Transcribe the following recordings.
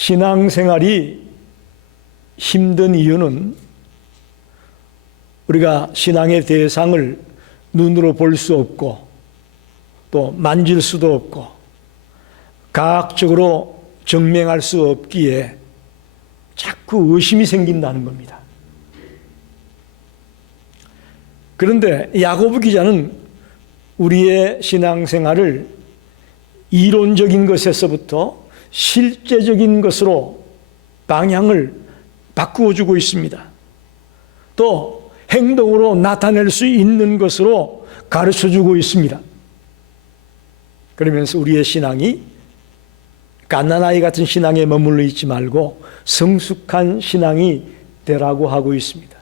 신앙생활이 힘든 이유는 우리가 신앙의 대상을 눈으로 볼 수 없고 또 만질 수도 없고 과학적으로 증명할 수 없기에 자꾸 의심이 생긴다는 겁니다. 그런데 야고보 기자는 우리의 신앙생활을 이론적인 것에서부터 실제적인 것으로 방향을 바꾸어 주고 있습니다. 또 행동으로 나타낼 수 있는 것으로 가르쳐 주고 있습니다. 그러면서 우리의 신앙이 갓난아이 같은 신앙에 머물러 있지 말고 성숙한 신앙이 되라고 하고 있습니다.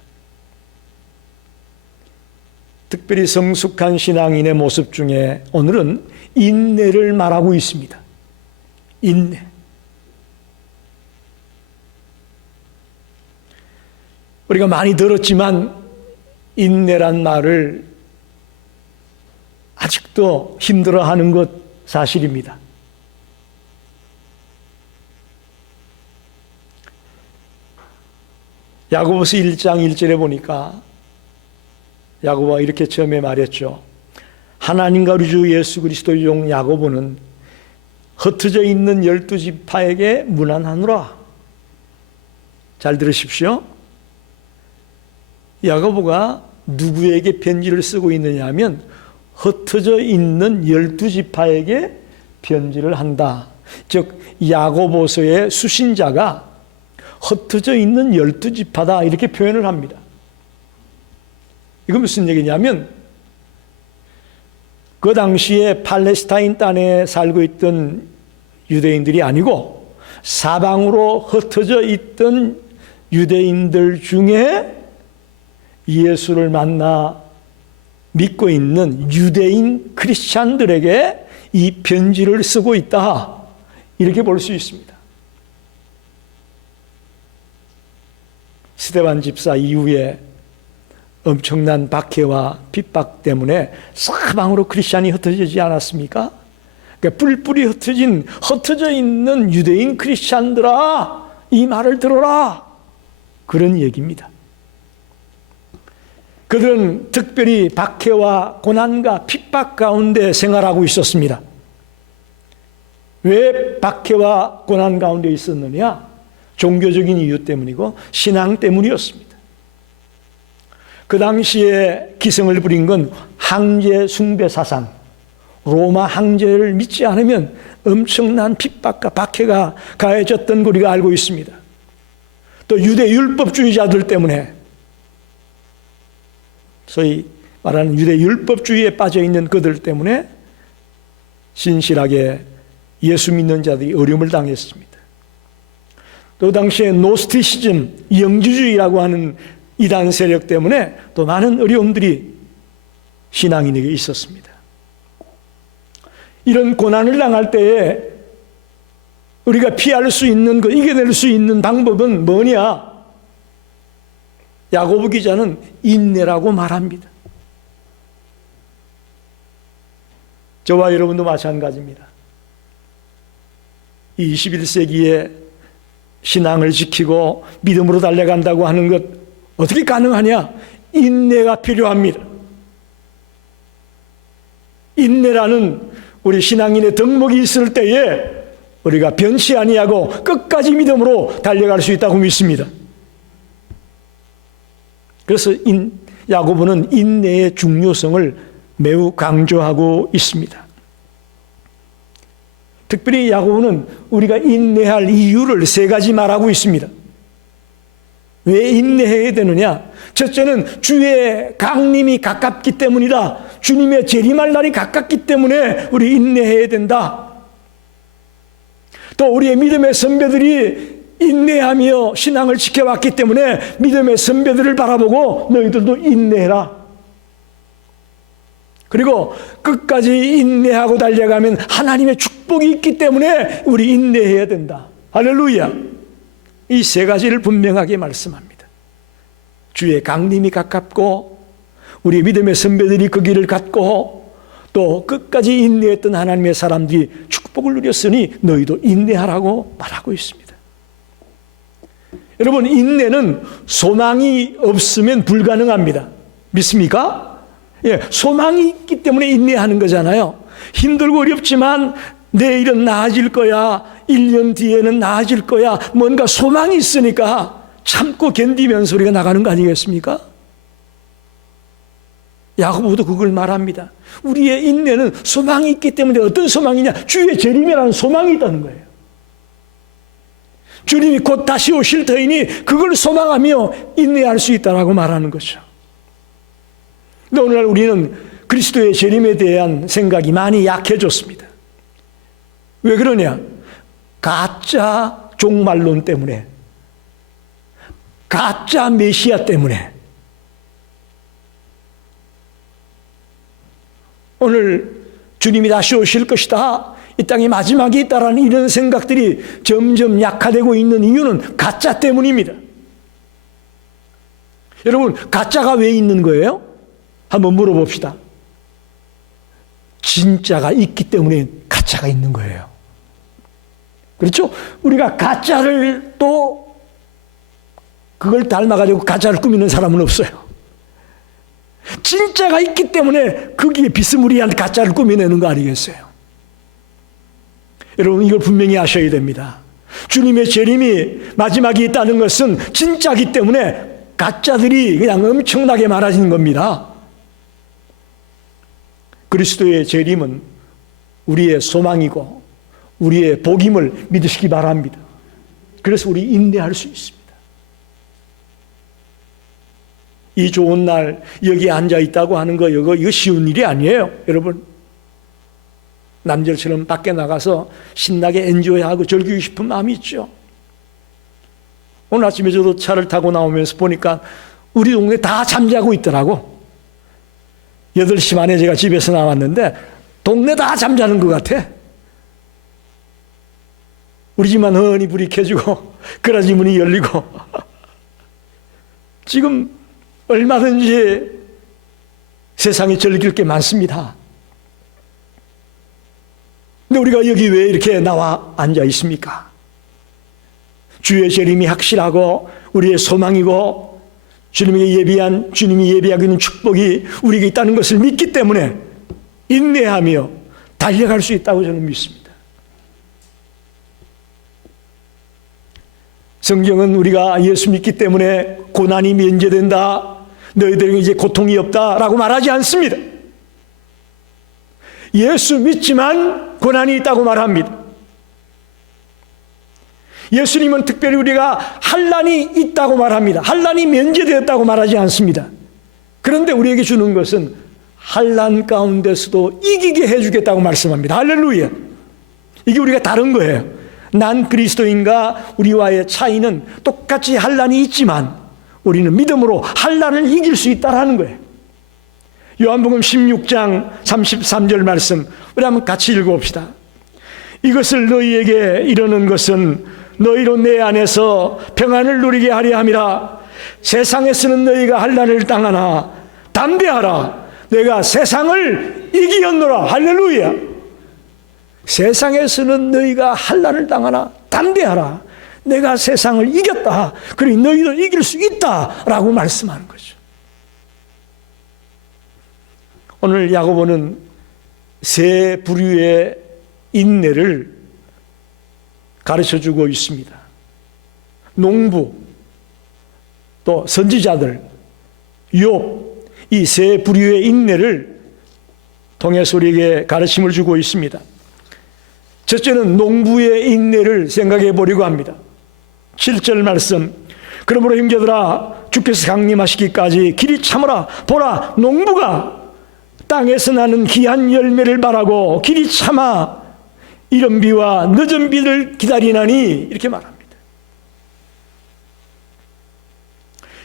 특별히 성숙한 신앙인의 모습 중에 오늘은 인내를 말하고 있습니다. 인내. 우리가 많이 들었지만 인내란 말을 아직도 힘들어하는 것 사실입니다. 야고보서 1장 1절에 보니까 야고보가 이렇게 처음에 말했죠. 하나님과 우리 주 예수 그리스도의 종 야고보는 흩어져 있는 12지파에게 문안하노라. 잘 들으십시오. 야고보가 누구에게 편지를 쓰고 있느냐 하면 흩어져 있는 12지파에게 편지를 한다. 즉 야고보서의 수신자가 흩어져 있는 12지파다 이렇게 표현을 합니다. 이건 무슨 얘기냐면 그 당시에 팔레스타인 땅에 살고 있던 유대인들이 아니고 사방으로 흩어져 있던 유대인들 중에 예수를 만나 믿고 있는 유대인 크리스찬들에게 이 편지를 쓰고 있다. 이렇게 볼 수 있습니다. 스데반 집사 이후에 엄청난 박해와 핍박 때문에 사방으로 크리스찬이 흩어지지 않았습니까? 그러니까 뿔뿔이 흩어져 있는 유대인 크리스찬들아, 이 말을 들어라. 그런 얘기입니다. 그들은 특별히 박해와 고난과 핍박 가운데 생활하고 있었습니다. 왜 박해와 고난 가운데 있었느냐? 종교적인 이유 때문이고 신앙 때문이었습니다. 그 당시에 기승을 부린 건 황제 숭배 사상, 로마 황제를 믿지 않으면 엄청난 핍박과 박해가 가해졌던 걸 우리가 알고 있습니다. 또 유대 율법주의자들 때문에, 소위 말하는 유대 율법주의에 빠져 있는 그들 때문에 신실하게 예수 믿는 자들이 어려움을 당했습니다. 또 당시에 노스티시즘, 영지주의라고 하는 이단 세력 때문에 또 많은 어려움들이 신앙인에게 있었습니다. 이런 고난을 당할 때에 우리가 피할 수 있는 것, 이겨낼 수 있는 방법은 뭐냐? 야고보 기자는 인내라고 말합니다. 저와 여러분도 마찬가지입니다. 21세기에 신앙을 지키고 믿음으로 달려간다고 하는 것 어떻게 가능하냐? 인내가 필요합니다. 인내라는 우리 신앙인의 덕목이 있을 때에 우리가 변치 아니하고 끝까지 믿음으로 달려갈 수 있다고 믿습니다. 그래서 야고보는 인내의 중요성을 매우 강조하고 있습니다. 특별히 야고보는 우리가 인내할 이유를 3가지 말하고 있습니다. 왜 인내해야 되느냐? 첫째는 주의 강림이 가깝기 때문이다. 주님의 재림할 날이 가깝기 때문에 우리 인내해야 된다. 또 우리의 믿음의 선배들이 인내하며 신앙을 지켜왔기 때문에 믿음의 선배들을 바라보고 너희들도 인내해라. 그리고 끝까지 인내하고 달려가면 하나님의 축복이 있기 때문에 우리 인내해야 된다. 할렐루야. 이 3가지를 분명하게 말씀합니다. 주의 강림이 가깝고 우리 믿음의 선배들이 그 길을 갔고 또 끝까지 인내했던 하나님의 사람들이 축복을 누렸으니 너희도 인내하라고 말하고 있습니다. 여러분, 인내는 소망이 없으면 불가능합니다. 믿습니까? 예, 소망이 있기 때문에 인내하는 거잖아요. 힘들고 어렵지만 내일은 나아질 거야, 1년 뒤에는 나아질 거야, 뭔가 소망이 있으니까 참고 견디면서 우리가 나가는 거 아니겠습니까? 야고보도 그걸 말합니다. 우리의 인내는 소망이 있기 때문에, 어떤 소망이냐? 주의 재림이라는 소망이 있다는 거예요. 주님이 곧 다시 오실 터이니 그걸 소망하며 인내할 수 있다라고 말하는 거죠. 근데 오늘날 우리는 그리스도의 재림에 대한 생각이 많이 약해졌습니다. 왜 그러냐? 가짜 종말론 때문에, 가짜 메시아 때문에. 오늘 주님이 다시 오실 것이다, 이 땅이 마지막이 있다라는 이런 생각들이 점점 약화되고 있는 이유는 가짜 때문입니다. 여러분, 가짜가 왜 있는 거예요? 한번 물어봅시다. 진짜가 있기 때문에 가짜가 있는 거예요. 그렇죠? 우리가 가짜를 또 그걸 닮아가지고 가짜를 꾸미는 사람은 없어요. 진짜가 있기 때문에 거기에 비스무리한 가짜를 꾸며내는 거 아니겠어요? 여러분, 이걸 분명히 아셔야 됩니다. 주님의 재림이 마지막이 있다는 것은 진짜이기 때문에 가짜들이 그냥 엄청나게 많아지는 겁니다. 그리스도의 재림은 우리의 소망이고 우리의 복임을 믿으시기 바랍니다. 그래서 우리 인내할 수 있습니다. 이 좋은 날 여기 앉아 있다고 하는 거, 이거 쉬운 일이 아니에요. 여러분, 남들처럼 밖에 나가서 신나게 엔조이하고 즐기고 싶은 마음이 있죠. 오늘 아침에 저도 차를 타고 나오면서 보니까 우리 동네 다 잠자고 있더라고. 8시 반에 제가 집에서 나왔는데 동네 다 잠자는 것 같아. 우리 집만 흔히 불이 켜지고 그라지 문이 열리고 지금 얼마든지 세상에 즐길 게 많습니다. 근데 우리가 여기 왜 이렇게 나와 앉아 있습니까? 주의 재림이 확실하고 우리의 소망이고 주님이 예비하고 있는 축복이 우리에게 있다는 것을 믿기 때문에 인내하며 달려갈 수 있다고 저는 믿습니다. 성경은 우리가 예수 믿기 때문에 고난이 면제된다, 너희들에게 이제 고통이 없다라고 말하지 않습니다. 예수 믿지만 고난이 있다고 말합니다. 예수님은 특별히 우리가 환난이 있다고 말합니다. 환난이 면제되었다고 말하지 않습니다. 그런데 우리에게 주는 것은 환난 가운데서도 이기게 해주겠다고 말씀합니다. 할렐루야. 이게 우리가 다른 거예요. 난 그리스도인과 우리와의 차이는 똑같이 환난이 있지만 우리는 믿음으로 환난을 이길 수 있다는 거예요. 요한복음 16장 33절 말씀 우리 한번 같이 읽어봅시다. 이것을 너희에게 이르는 것은 너희로 내 안에서 평안을 누리게 하려 함이라. 세상에서는 너희가 환난을 당하나 담대하라. 내가 세상을 이기었노라. 할렐루야. 세상에서는 너희가 환난을 당하나 담대하라. 내가 세상을 이겼다. 그러니 너희도 이길 수 있다라고 말씀하는 거죠. 오늘 야고보는 세 부류의 인내를 가르쳐주고 있습니다. 농부, 또 선지자들, 욥, 이 세 부류의 인내를 통해서 우리에게 가르침을 주고 있습니다. 첫째는 농부의 인내를 생각해 보려고 합니다. 7절 말씀, 그러므로 형제들아 주께서 강림하시기까지 길이 참으라. 보라, 농부가 땅에서 나는 귀한 열매를 바라고 길이 참아 이른 비와 늦은 비를 기다리나니, 이렇게 말합니다.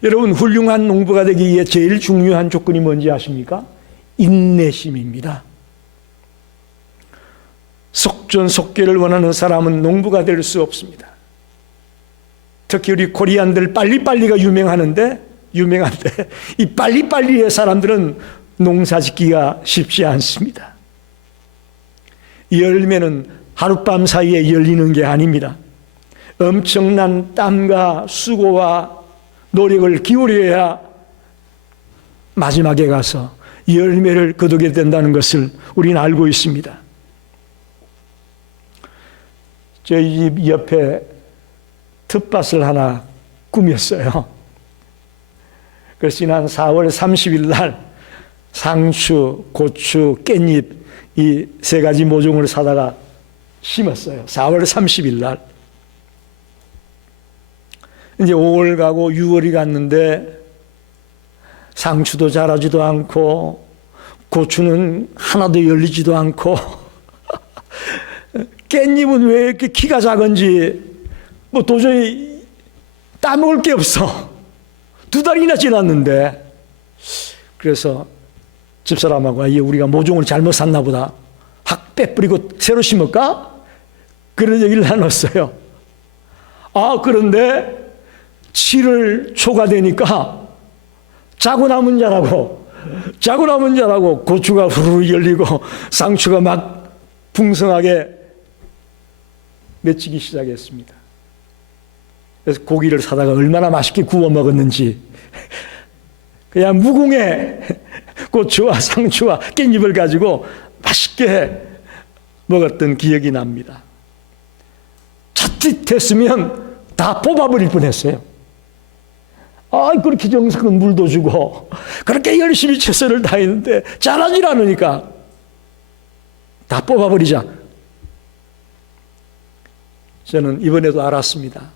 여러분, 훌륭한 농부가 되기 위해 제일 중요한 조건이 뭔지 아십니까? 인내심입니다. 속전속결을 원하는 사람은 농부가 될 수 없습니다. 특히 우리 코리안들 빨리빨리가 유명한데 이 빨리빨리의 사람들은 농사 짓기가 쉽지 않습니다. 열매는 하룻밤 사이에 열리는 게 아닙니다. 엄청난 땀과 수고와 노력을 기울여야 마지막에 가서 열매를 거두게 된다는 것을 우리는 알고 있습니다. 저희 집 옆에 텃밭을 하나 꾸몄어요. 그래서 지난 4월 30일 날 상추, 고추, 깻잎 이 세 가지 모종을 사다가 심었어요. 4월 30일 날. 이제 5월 가고 6월이 갔는데 상추도 자라지도 않고 고추는 하나도 열리지도 않고 깻잎은 왜 이렇게 키가 작은지 뭐 도저히 따먹을 게 없어. 2달이나 지났는데. 그래서 집사람하고 우리가 모종을 잘못 샀나 보다. 확 빼뿌리고 새로 심을까? 그런 얘기를 나눴어요. 그런데 7월 초가 되니까 자고 남은 자라고 고추가 후루룩 열리고 상추가 막 풍성하게 맺히기 시작했습니다. 그래서 고기를 사다가 얼마나 맛있게 구워 먹었는지 그냥 무궁에 고추와 상추와 깻잎을 가지고 맛있게 먹었던 기억이 납니다. 자칫했으면 다 뽑아버릴 뻔했어요. 그렇게 정성은 물도 주고 그렇게 열심히 최선을 다했는데 자라질 않으니까 다 뽑아버리자. 저는 이번에도 알았습니다.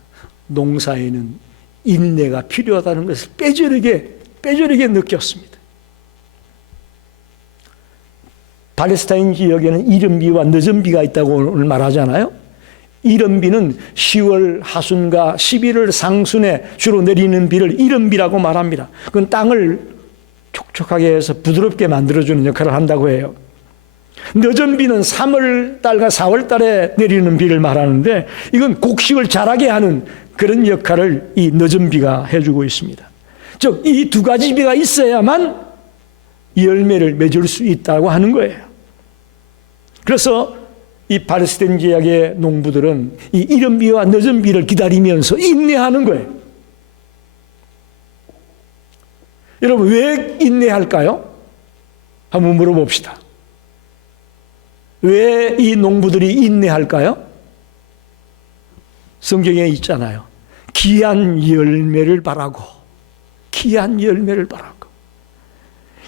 농사에는 인내가 필요하다는 것을 뼈저리게 느꼈습니다. 팔레스타인 지역에는 이른 비와 늦은 비가 있다고 오늘 말하잖아요. 이른 비는 10월 하순과 11월 상순에 주로 내리는 비를 이른 비라고 말합니다. 그건 땅을 촉촉하게 해서 부드럽게 만들어주는 역할을 한다고 해요. 늦은 비는 3월 달과 4월 달에 내리는 비를 말하는데 이건 곡식을 자라게 하는 그런 역할을 이 늦은 비가 해주고 있습니다. 즉, 이 두 가지 비가 있어야만 열매를 맺을 수 있다고 하는 거예요. 그래서 이 팔레스타인 지역의 농부들은 이 이른 비와 늦은 비를 기다리면서 인내하는 거예요. 여러분, 왜 인내할까요? 한번 물어봅시다. 왜 이 농부들이 인내할까요? 성경에 있잖아요. 귀한 열매를 바라고, 귀한 열매를 바라고.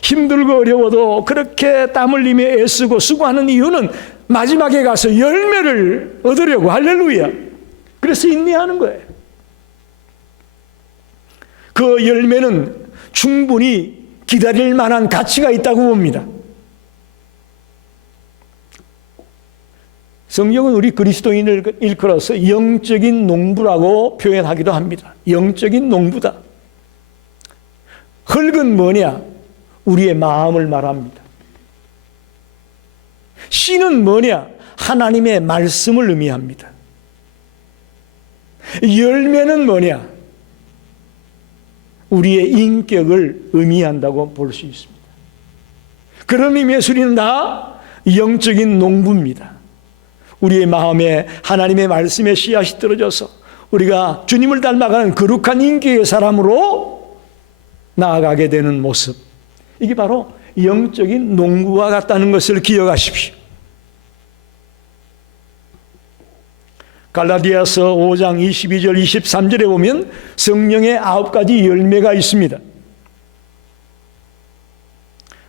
힘들고 어려워도 그렇게 땀 흘리며 애쓰고 수고하는 이유는 마지막에 가서 열매를 얻으려고. 할렐루야. 그래서 인내하는 거예요. 그 열매는 충분히 기다릴 만한 가치가 있다고 봅니다. 성경은 우리 그리스도인을 일컬어서 영적인 농부라고 표현하기도 합니다. 영적인 농부다. 흙은 뭐냐? 우리의 마음을 말합니다. 씨는 뭐냐? 하나님의 말씀을 의미합니다. 열매는 뭐냐? 우리의 인격을 의미한다고 볼 수 있습니다. 그런 의미에서 우리는 다 영적인 농부입니다. 우리의 마음에 하나님의 말씀의 씨앗이 떨어져서 우리가 주님을 닮아가는 거룩한 인격의 사람으로 나아가게 되는 모습, 이게 바로 영적인 농부와 같다는 것을 기억하십시오. 갈라디아서 5장 22절 23절에 보면 성령의 9가지 열매가 있습니다.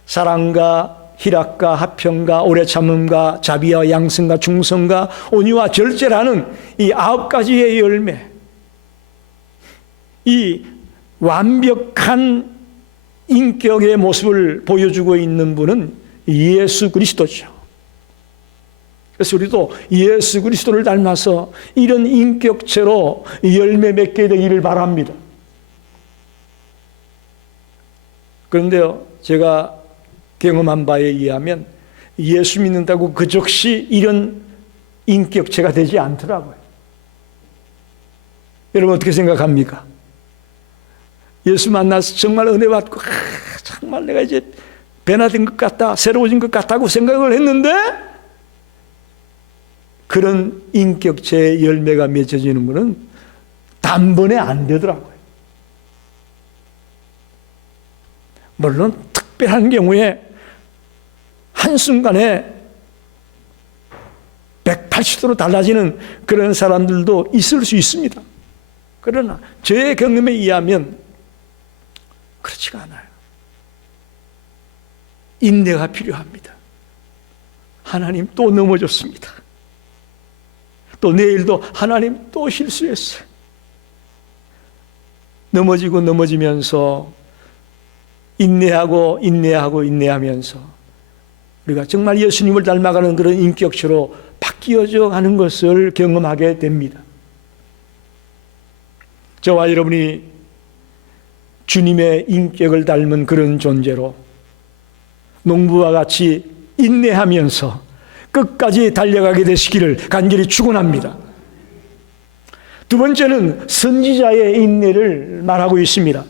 사랑과 희락과 화평과 오래 참음과 자비와 양성과 충성과 온유와 절제라는 이 9가지의 열매, 이 완벽한 인격의 모습을 보여주고 있는 분은 예수 그리스도죠. 그래서 우리도 예수 그리스도를 닮아서 이런 인격체로 열매 맺게 되기를 바랍니다. 그런데요, 제가 경험한 바에 의하면 예수 믿는다고 그 즉시 이런 인격체가 되지 않더라고요. 여러분 어떻게 생각합니까? 예수 만나서 정말 은혜 받고 정말 내가 이제 변화된 것 같다, 새로워진 것 같다고 생각을 했는데 그런 인격체의 열매가 맺어지는 것은 단번에 안 되더라고요. 물론 특별한 경우에 한순간에 180도로 달라지는 그런 사람들도 있을 수 있습니다. 그러나 저의 경험에 의하면 그렇지가 않아요. 인내가 필요합니다. 하나님 또 넘어졌습니다. 또 내일도 하나님 또 실수했어요. 넘어지면서 인내하면서 우리가 정말 예수님을 닮아가는 그런 인격체로 바뀌어져 가는 것을 경험하게 됩니다. 저와 여러분이 주님의 인격을 닮은 그런 존재로 농부와 같이 인내하면서 끝까지 달려가게 되시기를 간절히 축원합니다. 두 번째는 선지자의 인내를 말하고 있습니다.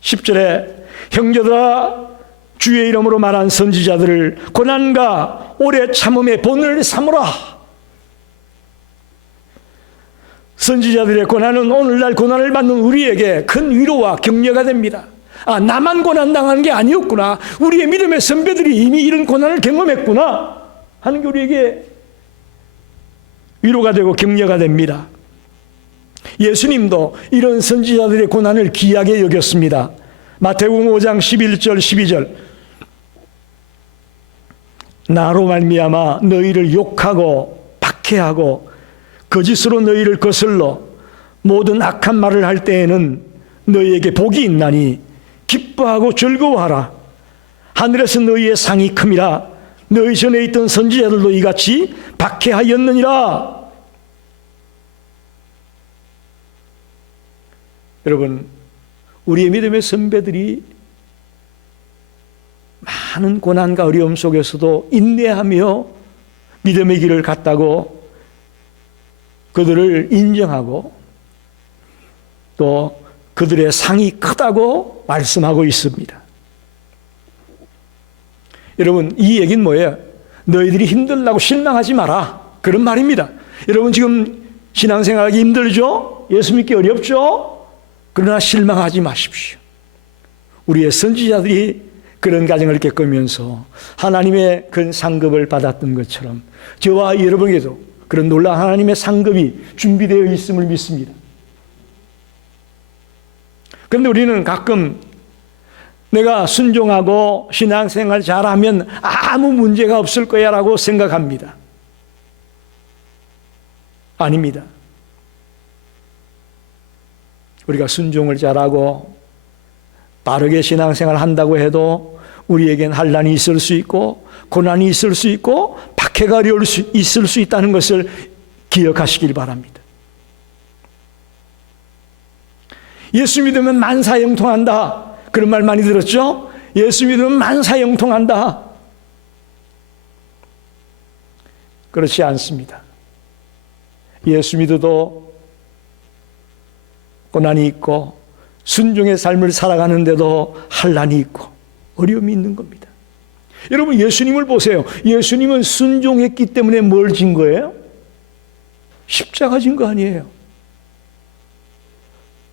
10절에 형제들아 주의 이름으로 말한 선지자들을 고난과 오래 참음의 본을 삼으라. 선지자들의 고난은 오늘날 고난을 받는 우리에게 큰 위로와 격려가 됩니다. 아, 나만 고난당하는 게 아니었구나. 우리의 믿음의 선배들이 이미 이런 고난을 경험했구나 하는 게 우리에게 위로가 되고 격려가 됩니다. 예수님도 이런 선지자들의 고난을 귀하게 여겼습니다. 마태복음 5장 11절 12절 나로 말미암아 너희를 욕하고 박해하고 거짓으로 너희를 거슬러 모든 악한 말을 할 때에는 너희에게 복이 있나니 기뻐하고 즐거워하라. 하늘에서 너희의 상이 큼이라. 너희 전에 있던 선지자들도 이같이 박해하였느니라. 여러분, 우리의 믿음의 선배들이 많은 고난과 어려움 속에서도 인내하며 믿음의 길을 갔다고 그들을 인정하고 또 그들의 상이 크다고 말씀하고 있습니다. 여러분, 이 얘기는 뭐예요? 너희들이 힘들다고 실망하지 마라, 그런 말입니다. 여러분 지금 신앙생활하기 힘들죠? 예수 믿기 어렵죠? 그러나 실망하지 마십시오. 우리의 선지자들이 그런 과정을 겪으면서 하나님의 그 상급을 받았던 것처럼 저와 여러분에게도 그런 놀라운 하나님의 상급이 준비되어 있음을 믿습니다. 그런데 우리는 가끔 내가 순종하고 신앙생활 잘하면 아무 문제가 없을 거야 라고 생각합니다. 아닙니다. 우리가 순종을 잘하고 바르게 신앙생활 한다고 해도 우리에겐 환난이 있을 수 있고 고난이 있을 수 있고 박해가 있을 수 있다는 것을 기억하시길 바랍니다. 예수 믿으면 만사형통한다, 그런 말 많이 들었죠? 예수 믿으면 만사형통한다. 그렇지 않습니다. 예수 믿어도 고난이 있고 순종의 삶을 살아가는데도 환난이 있고 어려움이 있는 겁니다. 여러분, 예수님을 보세요. 예수님은 순종했기 때문에 뭘 진 거예요? 십자가 진 거 아니에요.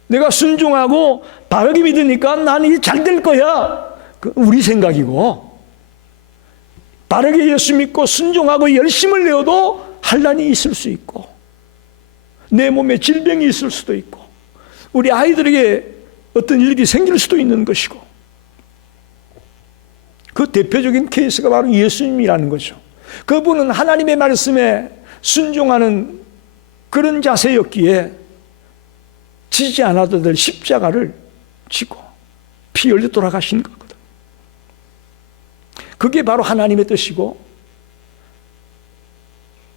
내가 순종하고 바르게 믿으니까 난 이제 잘 될 거야, 우리 생각이고, 바르게 예수 믿고 순종하고 열심을 내어도 환난이 있을 수 있고 내 몸에 질병이 있을 수도 있고 우리 아이들에게 어떤 일이 생길 수도 있는 것이고, 그 대표적인 케이스가 바로 예수님이라는 거죠. 그분은 하나님의 말씀에 순종하는 그런 자세였기에 지지 않아도 될 십자가를 지고 피 흘려 돌아가신 거거든. 그게 바로 하나님의 뜻이고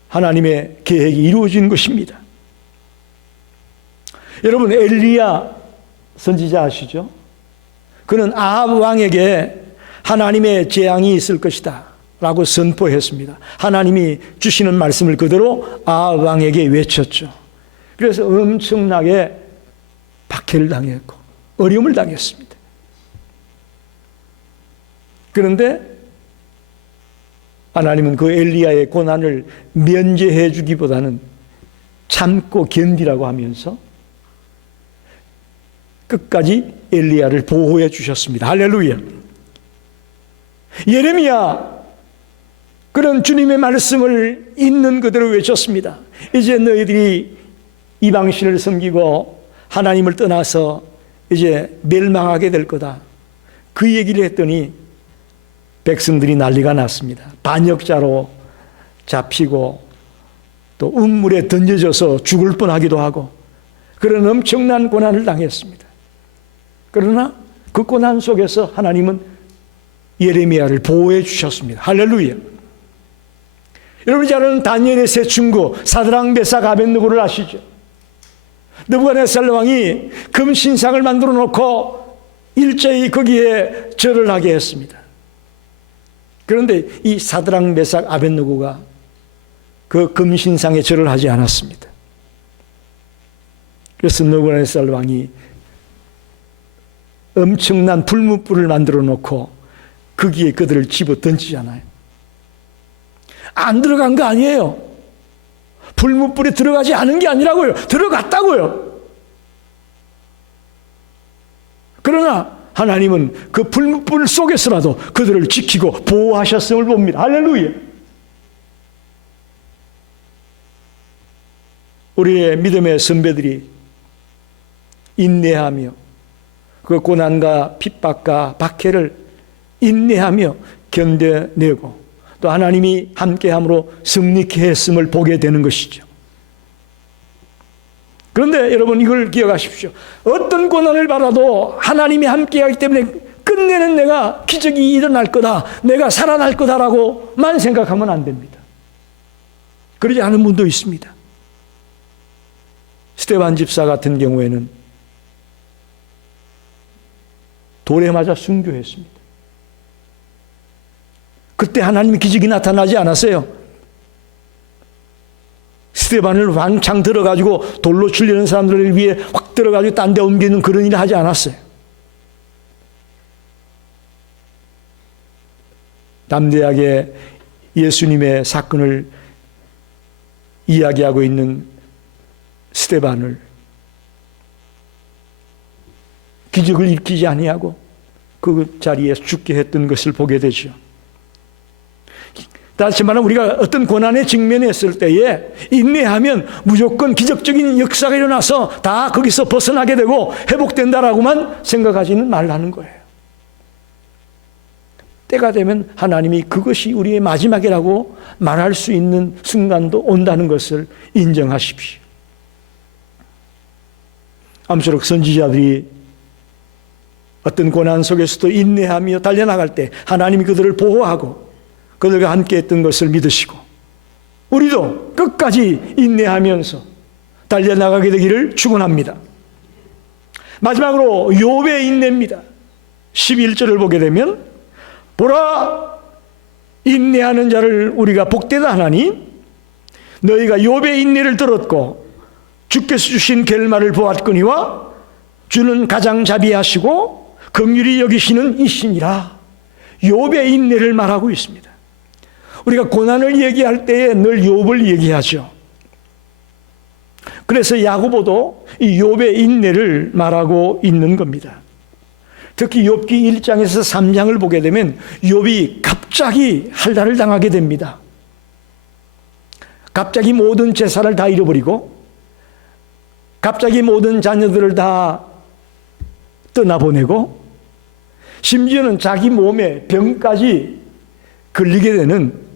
하나님의 계획이 이루어진 것입니다. 여러분, 엘리야 선지자 아시죠? 그는 아합 왕에게 하나님의 재앙이 있을 것이다 라고 선포했습니다. 하나님이 주시는 말씀을 그대로 아합 왕에게 외쳤죠. 그래서 엄청나게 박해를 당했고 어려움을 당했습니다. 그런데 하나님은 그 엘리야의 고난을 면제해 주기보다는 참고 견디라고 하면서 끝까지 엘리야를 보호해 주셨습니다. 할렐루야. 예레미야 그런 주님의 말씀을 있는 그대로 외쳤습니다. 이제 너희들이 이방신을 섬기고 하나님을 떠나서 이제 멸망하게 될 거다. 그 얘기를 했더니 백성들이 난리가 났습니다. 반역자로 잡히고 또 운물에 던져져서 죽을 뻔하기도 하고 그런 엄청난 고난을 당했습니다. 그러나 그 고난 속에서 하나님은 예레미야를 보호해 주셨습니다. 할렐루야. 여러분이 잘 아는 다니엘의 세 친구 사드락 메삭 아벳느고를 아시죠? 느부갓네살 왕이 금신상을 만들어 놓고 일제히 거기에 절을 하게 했습니다. 그런데 이 사드락 메삭 아벳느고가 그 금신상에 절을 하지 않았습니다. 그래서 느부갓네살 왕이 엄청난 불뭇불을 만들어 놓고 거기에 그들을 집어 던지잖아요. 안 들어간 거 아니에요. 불뭇불에 들어가지 않은 게 아니라고요. 들어갔다고요. 그러나 하나님은 그 불뭇불 속에서라도 그들을 지키고 보호하셨음을 봅니다. 할렐루야. 우리의 믿음의 선배들이 인내하며 그 고난과 핍박과 박해를 인내하며 견뎌내고 또 하나님이 함께함으로 승리케 했음을 보게 되는 것이죠. 그런데 여러분 이걸 기억하십시오. 어떤 고난을 받아도 하나님이 함께하기 때문에 끝내는 내가 기적이 일어날 거다, 내가 살아날 거다라고만 생각하면 안 됩니다. 그러지 않은 분도 있습니다. 스데반 집사 같은 경우에는 돌에 맞아 순교했습니다. 그때 하나님의 기적이 나타나지 않았어요. 스데반을 왕창 들어가지고 돌로 치려는 사람들을 위해 확 들어가지고 딴 데 옮기는 그런 일을 하지 않았어요. 담대하게 예수님의 사건을 이야기하고 있는 스데반을 기적을 일으키지 아니하고 그 자리에 죽게 했던 것을 보게 되죠. 다시 말하면 우리가 어떤 고난에 직면했을 때에 인내하면 무조건 기적적인 역사가 일어나서 다 거기서 벗어나게 되고 회복된다라고만 생각하지는 말라는 거예요. 때가 되면 하나님이 그것이 우리의 마지막이라고 말할 수 있는 순간도 온다는 것을 인정하십시오. 아무쪼록 선지자들이 어떤 고난 속에서도 인내하며 달려나갈 때 하나님이 그들을 보호하고 그들과 함께 했던 것을 믿으시고 우리도 끝까지 인내하면서 달려나가게 되기를 축원합니다. 마지막으로 욥의 인내입니다. 11절을 보게 되면 보라 인내하는 자를 우리가 복되다 하나니 너희가 욥의 인내를 들었고 주께서 주신 결말을 보았거니와 주는 가장자비하시고 긍휼히 여기시는 이시니라. 욥의 인내를 말하고 있습니다. 우리가 고난을 얘기할 때에 늘 욥을 얘기하죠. 그래서 야고보도 이 욥의 인내를 말하고 있는 겁니다. 특히 욥기 1장에서 3장을 보게 되면 욥이 갑자기 한란을 당하게 됩니다. 갑자기 모든 재산을 다 잃어버리고 갑자기 모든 자녀들을 다 떠나보내고 심지어는 자기 몸에 병까지 걸리게 되는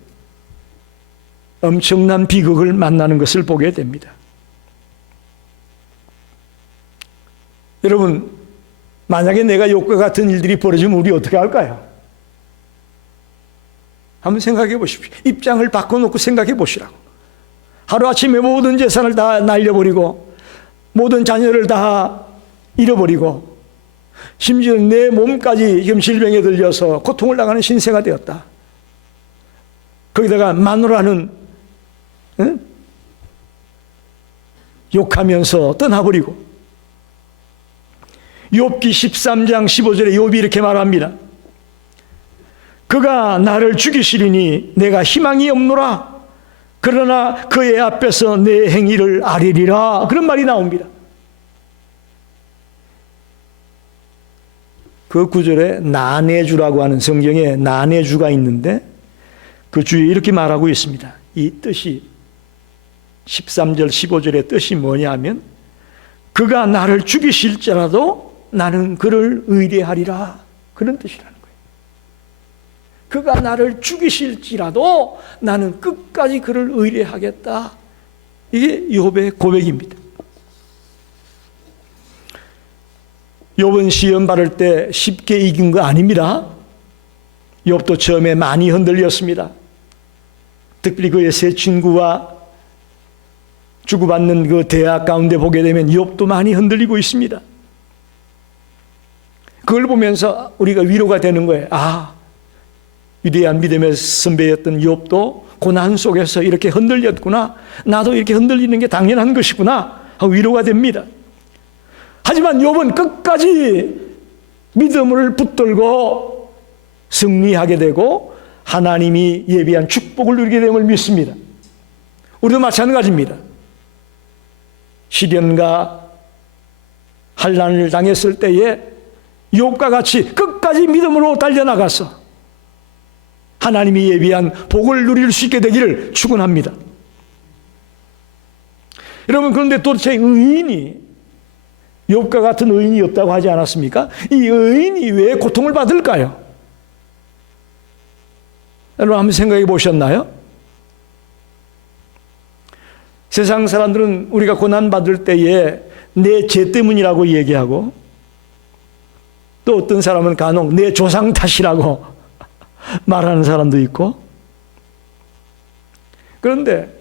엄청난 비극을 만나는 것을 보게 됩니다. 여러분, 만약에 내가 욥과 같은 일들이 벌어지면 우리 어떻게 할까요? 한번 생각해 보십시오. 입장을 바꿔놓고 생각해 보시라고. 하루아침에 모든 재산을 다 날려버리고 모든 자녀를 다 잃어버리고 심지어 내 몸까지 지금 질병에 들려서 고통을 당하는 신세가 되었다. 거기다가 마누라는 욕하면서 떠나버리고 욥기 13장 15절에 욥이 이렇게 말합니다. 그가 나를 죽이시리니 내가 희망이 없노라. 그러나 그의 앞에서 내 행위를 아리리라. 그런 말이 나옵니다. 그 구절에 나내주라고 하는 성경에 나내주가 있는데 그 주에 이렇게 말하고 있습니다. 이 뜻이 13절 15절의 뜻이 뭐냐면 그가 나를 죽이실지라도 나는 그를 의뢰하리라. 그런 뜻이라는 거예요. 그가 나를 죽이실지라도 나는 끝까지 그를 의뢰하겠다. 이게 욥의 고백입니다. 욥은 시험 받을 때 쉽게 이긴 거 아닙니다. 욥도 처음에 많이 흔들렸습니다. 특별히 그의 세 친구와 주고받는 그 대화 가운데 보게 되면 욥도 많이 흔들리고 있습니다. 그걸 보면서 우리가 위로가 되는 거예요. 아, 위대한 믿음의 선배였던 욥도 고난 속에서 이렇게 흔들렸구나. 나도 이렇게 흔들리는 게 당연한 것이구나. 하고 위로가 됩니다. 하지만 욥은 끝까지 믿음을 붙들고 승리하게 되고 하나님이 예비한 축복을 누리게 됨을 믿습니다. 우리도 마찬가지입니다. 시련과 환난을 당했을 때에 욥과 같이 끝까지 믿음으로 달려나가서 하나님이 예비한 복을 누릴 수 있게 되기를 축원합니다. 여러분, 그런데 도대체 의인이 욥과 같은 의인이 없다고 하지 않았습니까? 이 의인이 왜 고통을 받을까요? 여러분 한번 생각해 보셨나요? 세상 사람들은 우리가 고난받을 때에 내 죄 때문이라고 얘기하고 또 어떤 사람은 간혹 내 조상 탓이라고 말하는 사람도 있고, 그런데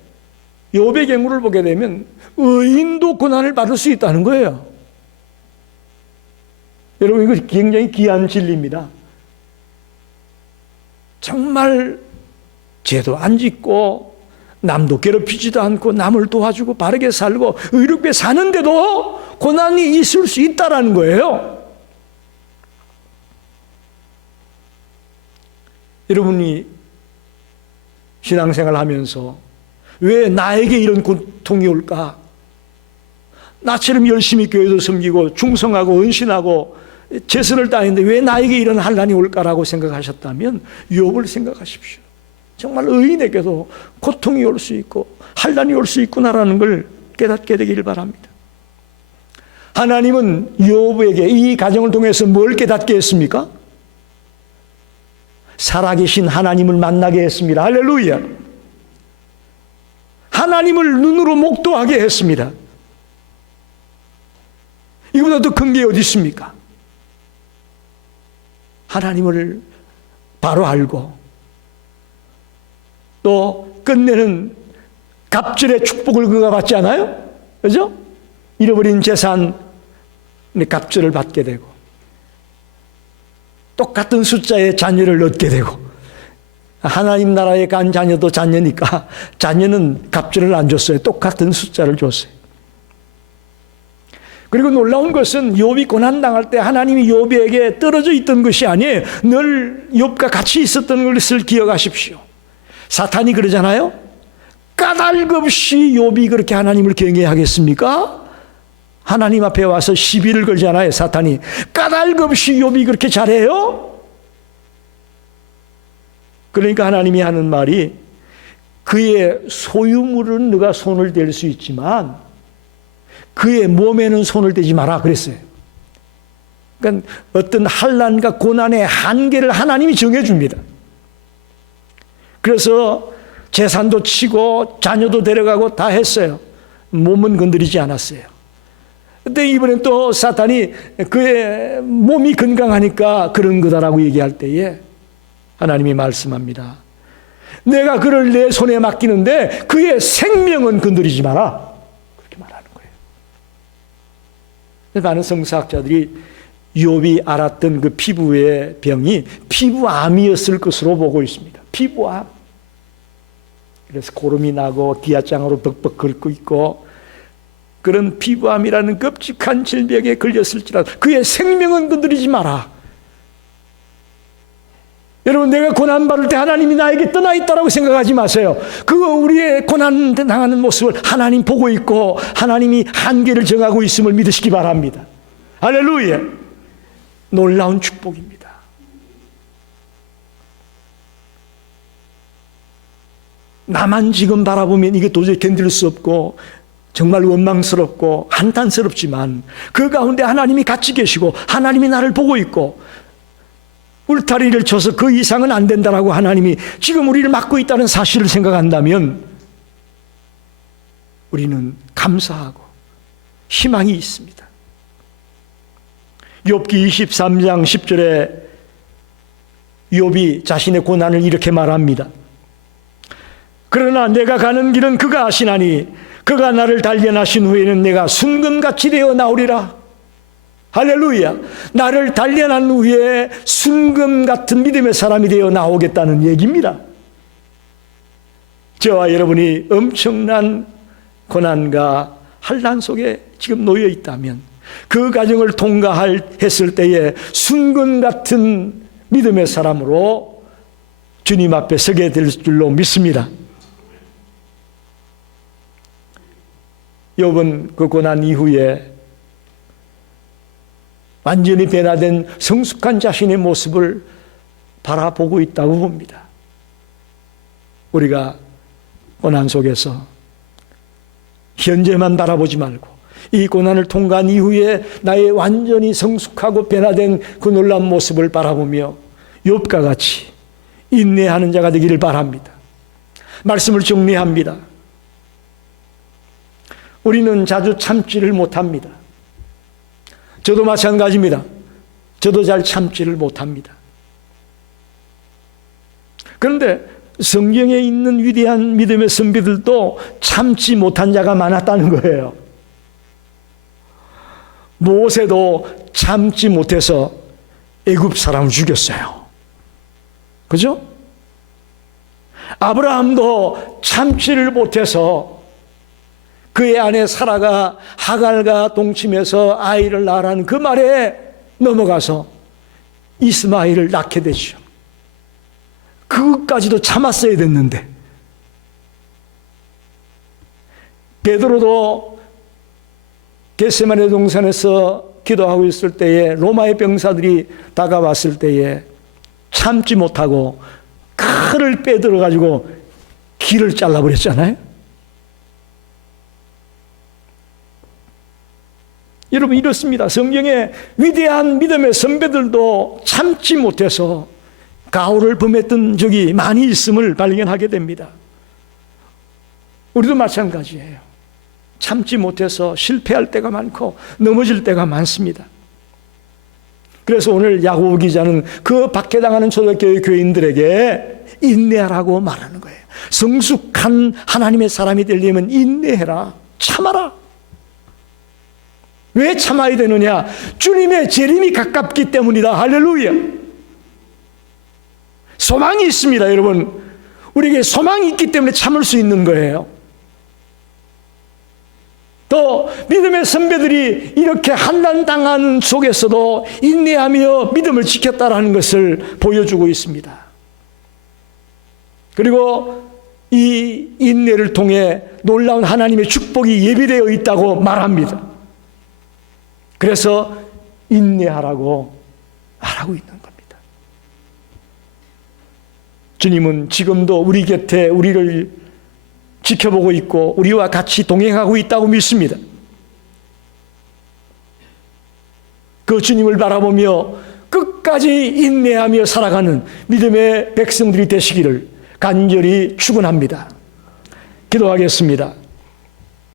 욥의 경우를 보게 되면 의인도 고난을 받을 수 있다는 거예요. 여러분 이거 굉장히 귀한 진리입니다. 정말 죄도 안 짓고 남도 괴롭히지도 않고 남을 도와주고 바르게 살고 의롭게 사는데도 고난이 있을 수 있다라는 거예요. 여러분이 신앙생활 하면서 왜 나에게 이런 고통이 올까? 나처럼 열심히 교회도 섬기고 충성하고 은신하고 최선을 다했는데 왜 나에게 이런 환난이 올까라고 생각하셨다면 욥을 생각하십시오. 정말 의인에게도 고통이 올 수 있고 환난이 올 수 있구나라는 걸 깨닫게 되기를 바랍니다. 하나님은 욥에게 이 가정을 통해서 뭘 깨닫게 했습니까? 살아계신 하나님을 만나게 했습니다. 할렐루야. 하나님을 눈으로 목도하게 했습니다. 이보다 더 큰 게 어디 있습니까? 하나님을 바로 알고 또 끝내는 갑절의 축복을 그가 받지 않아요? 그죠? 잃어버린 재산 갑절을 받게 되고 똑같은 숫자의 자녀를 얻게 되고, 하나님 나라에 간 자녀도 자녀니까 자녀는 갑절을 안 줬어요. 똑같은 숫자를 줬어요. 그리고 놀라운 것은 욥이 고난당할 때 하나님이 욥에게 떨어져 있던 것이 아니에요. 늘 욥과 같이 있었던 것을 기억하십시오. 사탄이 그러잖아요. 까닭없이 욥이 그렇게 하나님을 경외하겠습니까? 하나님 앞에 와서 시비를 걸잖아요. 사탄이 까닭없이 욥이 그렇게 잘해요? 그러니까 하나님이 하는 말이 그의 소유물은 네가 손을 댈 수 있지만 그의 몸에는 손을 대지 마라 그랬어요. 그러니까 어떤 환난과 고난의 한계를 하나님이 정해줍니다. 그래서 재산도 치고 자녀도 데려가고 다 했어요. 몸은 건드리지 않았어요. 근데 이번엔 또 사탄이 그의 몸이 건강하니까 그런 거다라고 얘기할 때에 하나님이 말씀합니다. 내가 그를 내 손에 맡기는데 그의 생명은 건드리지 마라. 그렇게 말하는 거예요. 많은 성사학자들이 욥이 앓았던 그 피부의 병이 피부암이었을 것으로 보고 있습니다. 피부암. 그래서 고름이 나고 기아장으로 벅벅 긁고 있고, 그런 피부암이라는 끔찍한 질병에 걸렸을지라도 그의 생명은 건드리지 마라. 여러분, 내가 고난받을 때 하나님이 나에게 떠나 있다고 생각하지 마세요. 우리의 고난 당하는 모습을 하나님 보고 있고 하나님이 한계를 정하고 있음을 믿으시기 바랍니다. 할렐루야. 놀라운 축복입니다. 나만 지금 바라보면 이게 도저히 견딜 수 없고 정말 원망스럽고 한탄스럽지만 그 가운데 하나님이 같이 계시고 하나님이 나를 보고 있고 울타리를 쳐서 그 이상은 안 된다라고 하나님이 지금 우리를 막고 있다는 사실을 생각한다면 우리는 감사하고 희망이 있습니다. 욥기 23장 10절에 욥이 자신의 고난을 이렇게 말합니다. 그러나 내가 가는 길은 그가 아시나니 그가 나를 단련하신 후에는 내가 순금같이 되어 나오리라. 할렐루야. 나를 단련한 후에 순금 같은 믿음의 사람이 되어 나오겠다는 얘기입니다. 저와 여러분이 엄청난 고난과 환난 속에 지금 놓여 있다면 그 과정을 통과했을 때에 순금 같은 믿음의 사람으로 주님 앞에 서게 될 줄로 믿습니다. 욥은 그 고난 이후에 완전히 변화된 성숙한 자신의 모습을 바라보고 있다고 봅니다. 우리가 고난 속에서 현재만 바라보지 말고 이 고난을 통과한 이후에 나의 완전히 성숙하고 변화된 그 놀라운 모습을 바라보며 욥과 같이 인내하는 자가 되기를 바랍니다. 말씀을 정리합니다. 우리는 자주 참지를 못합니다. 저도 마찬가지입니다. 저도 잘 참지를 못합니다. 그런데 성경에 있는 위대한 믿음의 선비들도 참지 못한 자가 많았다는 거예요. 모세도 참지 못해서 애굽 사람을 죽였어요. 그죠? 아브라함도 참지를 못해서 그의 아내 사라가 하갈과 동침해서 아이를 낳으라는 그 말에 넘어가서 이스마엘을 낳게 되죠. 그것까지도 참았어야 됐는데 베드로도 겟세마네 동산에서 기도하고 있을 때에 로마의 병사들이 다가왔을 때에 참지 못하고 칼을 빼들어 가지고 귀를 잘라버렸잖아요. 여러분, 이렇습니다. 성경에 위대한 믿음의 선배들도 참지 못해서 가오를 범했던 적이 많이 있음을 발견하게 됩니다. 우리도 마찬가지예요. 참지 못해서 실패할 때가 많고 넘어질 때가 많습니다. 그래서 오늘 야고보 기자는 그 박해당하는 초대교회 교인들에게 인내하라고 말하는 거예요. 성숙한 하나님의 사람이 되려면 인내해라, 참아라. 왜 참아야 되느냐? 주님의 재림이 가깝기 때문이다. 할렐루야. 소망이 있습니다, 여러분. 우리에게 소망이 있기 때문에 참을 수 있는 거예요. 또 믿음의 선배들이 이렇게 환난당하는 속에서도 인내하며 믿음을 지켰다라는 것을 보여주고 있습니다. 그리고 이 인내를 통해 놀라운 하나님의 축복이 예비되어 있다고 말합니다. 그래서 인내하라고 말하고 있는 겁니다. 주님은 지금도 우리 곁에 우리를 지켜보고 있고 우리와 같이 동행하고 있다고 믿습니다. 그 주님을 바라보며 끝까지 인내하며 살아가는 믿음의 백성들이 되시기를 간절히 축원합니다. 기도하겠습니다.